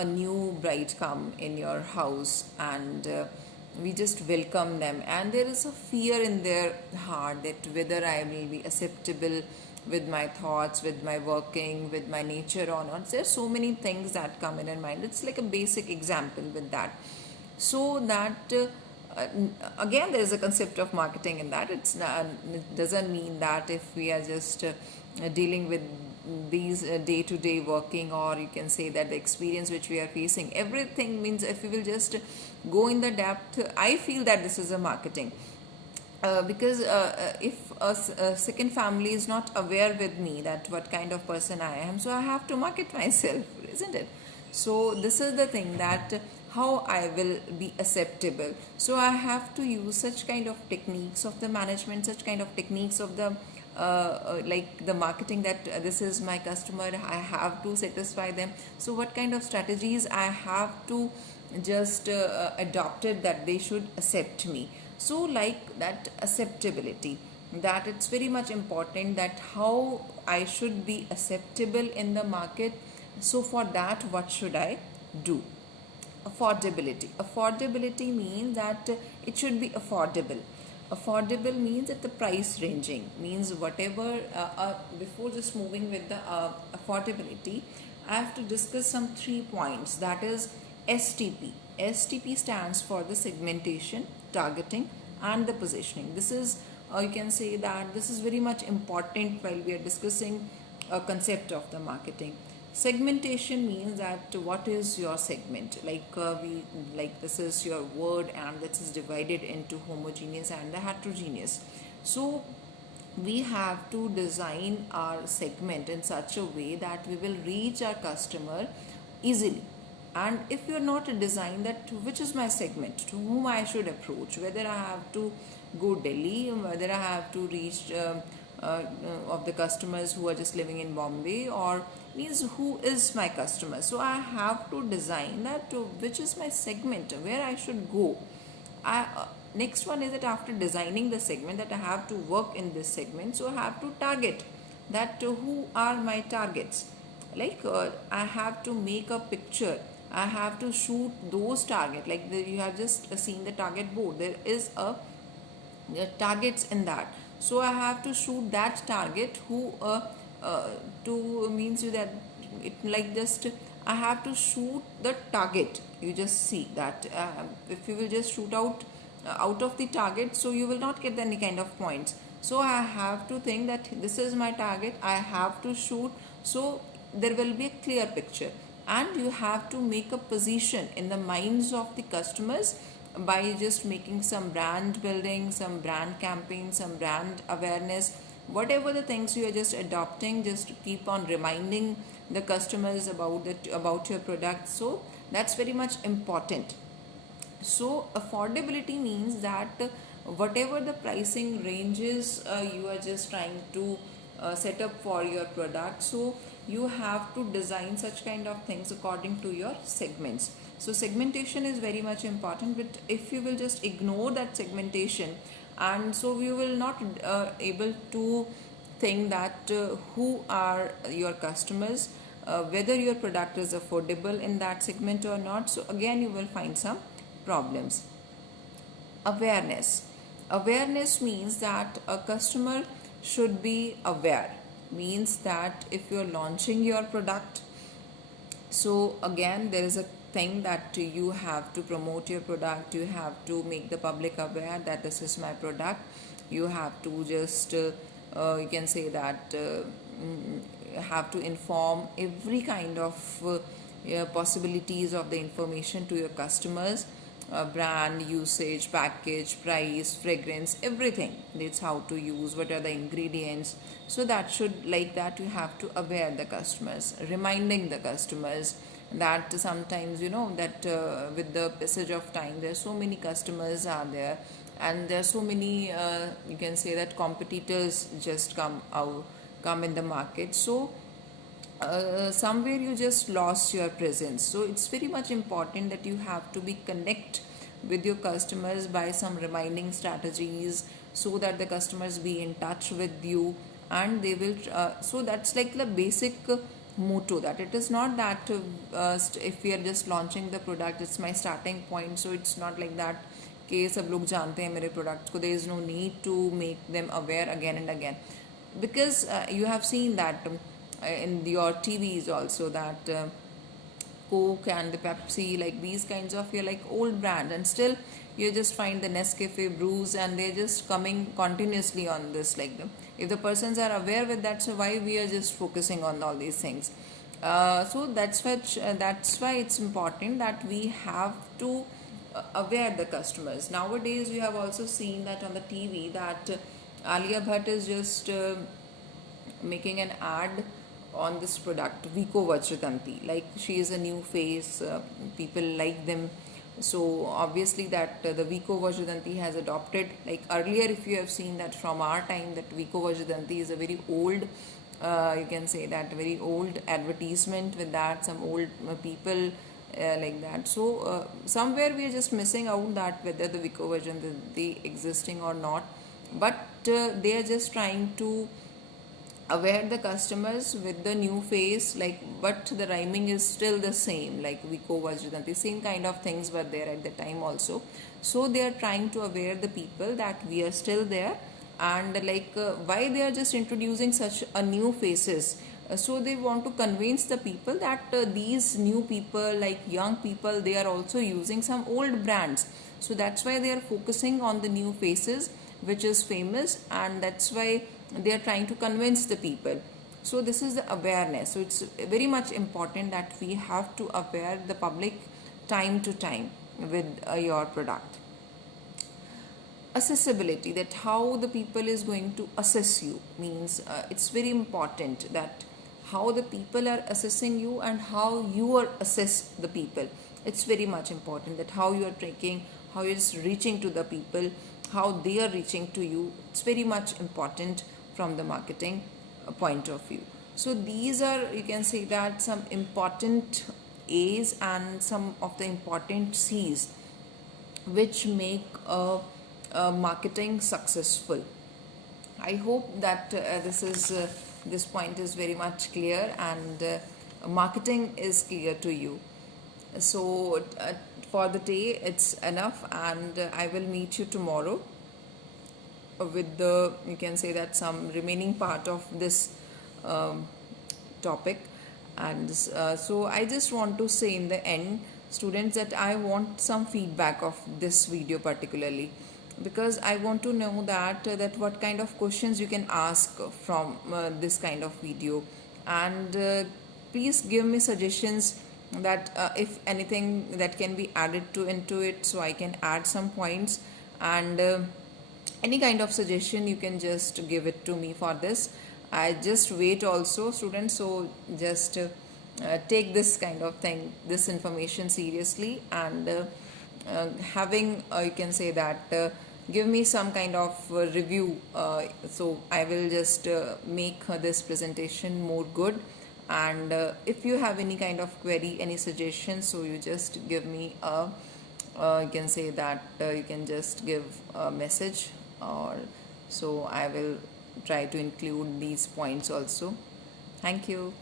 a new bride come in your house, and we just welcome them, and there is a fear in their heart that whether I will be acceptable with my thoughts, with my working, with my nature or not. There are so many things that come in our mind. It's like a basic example with that. So that again, there is a concept of marketing in that. It doesn't mean that if we are just dealing with these day-to-day working, or you can say that the experience which we are facing, everything means if we will just go in the depth, I feel that this is a marketing. Because if a second family is not aware with me that what kind of person I am, so I have to market myself, isn't it? So this is the thing, that how I will be acceptable. So I have to use such kind of techniques of the management, such kind of techniques of the like the marketing, that this is my customer, I have to satisfy them. So what kind of strategies I have to just adopted that they should accept me. So like that acceptability, that it's very much important, that how I should be acceptable in the market. So for that, what should I do? Affordability means that it should be affordable. Affordable means that the price ranging means whatever. Before just moving with the affordability, I have to discuss some 3 points, that is STP. STP stands for the segmentation, targeting and the positioning. This is you can say that this is very much important while we are discussing a concept of the marketing. Segmentation means that what is your segment, like this is your word, and this is divided into homogeneous and the heterogeneous. So we have to design our segment in such a way that we will reach our customer easily. And if you're not design that which is my segment, to whom I should approach, whether I have to go Delhi, whether I have to reach of the customers who are just living in Bombay, or means who is my customer. So I have to design that which is my segment, where I should go. Next one is that after designing the segment, that I have to work in this segment, so I have to target that who are my targets. I have to make a picture, I have to shoot those target, you have just seen the target board, there is a targets in that. So I have to shoot that target who to means you that it like just I have to shoot the target. You just see that if you will just shoot out of the target, so you will not get any kind of points. So I have to think that this is my target, I have to shoot, so there will be a clear picture. And you have to make a position in the minds of the customers by just making some brand building, some brand campaign, some brand awareness, whatever the things you are just adopting, just to keep on reminding the customers about your product. So that's very much important. So affordability means that whatever the pricing ranges you are just trying to set up for your product, so you have to design such kind of things according to your segments. So segmentation is very much important, but if you will just ignore that segmentation, and so you will not able to think that who are your customers, whether your product is affordable in that segment or not, so again you will find some problems. Awareness means that a customer should be aware, means that if you're launching your product, so again there is a thing that you have to promote your product, you have to make the public aware that this is my product. You have to just you can say that have to inform every kind of possibilities of the information to your customers, brand, usage, package, price, fragrance, everything. It's how to use, what are the ingredients. So that should, like that, you have to aware the customers, reminding the customers that sometimes that with the passage of time, there are so many customers are there, and there are so many you can say that competitors just come in the market. So somewhere you just lost your presence. So it's very much important that you have to be connect with your customers by some reminding strategies, so that the customers be in touch with you, and they will so that's like the basic motto, that it is not that if we are just launching the product, it's my starting point, so it's not like that कि सब लोग जानते हैं मेरे product को, there is no need to make them aware again and again, because you have seen that in your TVs also, that Coke and the Pepsi, like these kinds of your like old brands, and still you just find the Nescafe brews, and they're just coming continuously on this. Like if the persons are aware with that, so why we are just focusing on all these things? So that's why it's important that we have to aware the customers. Nowadays, you have also seen that on the TV that Alia Bhatt is just making an ad on this product, Vico Vajratanti. Like she is a new face, people like them. So obviously that the Vico Vajratanti has adopted. Like earlier, if you have seen that from our time, that Vico Vajratanti is a very old, you can say that very old advertisement with that some old people. Like that, so somewhere we are just missing out that whether the Vico Vajratanti existing or not, but they are just trying to aware the customers with the new face, like, but the rhyming is still the same, like Vico Vajratanti, same kind of things were there at the time also. So they are trying to aware the people that we are still there, and like why they are just introducing such a new faces. So they want to convince the people that these new people, like young people, they are also using some old brands. So that's why they are focusing on the new faces which is famous, and that's why they are trying to convince the people. So this is the awareness. So it's very much important that we have to aware the public time to time with your product. Accessibility, that how the people is going to assess you, means it's very important that how the people are assessing you and how you are assess the people. It's very much important that how you are tracking, how you're just reaching to the people, how they are reaching to you. It's very much important from the marketing point of view. So these are, you can say that, some important A's and some of the important C's which make marketing successful. I hope that this point is very much clear, and marketing is clear to you. So for the day it's enough, and I will meet you tomorrow with the, you can say that, some remaining part of this um, topic. And so I just want to say in the end, students, that I want some feedback of this video particularly, because I want to know that what kind of questions you can ask from this kind of video. And please give me suggestions that if anything that can be added to into it, so I can add some points. And any kind of suggestion you can just give it to me for this. I just wait also, students, so just take this kind of thing, this information seriously, and having, you can say that, give me some kind of review, so I will just make this presentation more good. And if you have any kind of query, any suggestion, so you just give me a, you can say that, you can just give a message, or so I will try to include these points also. Thank you.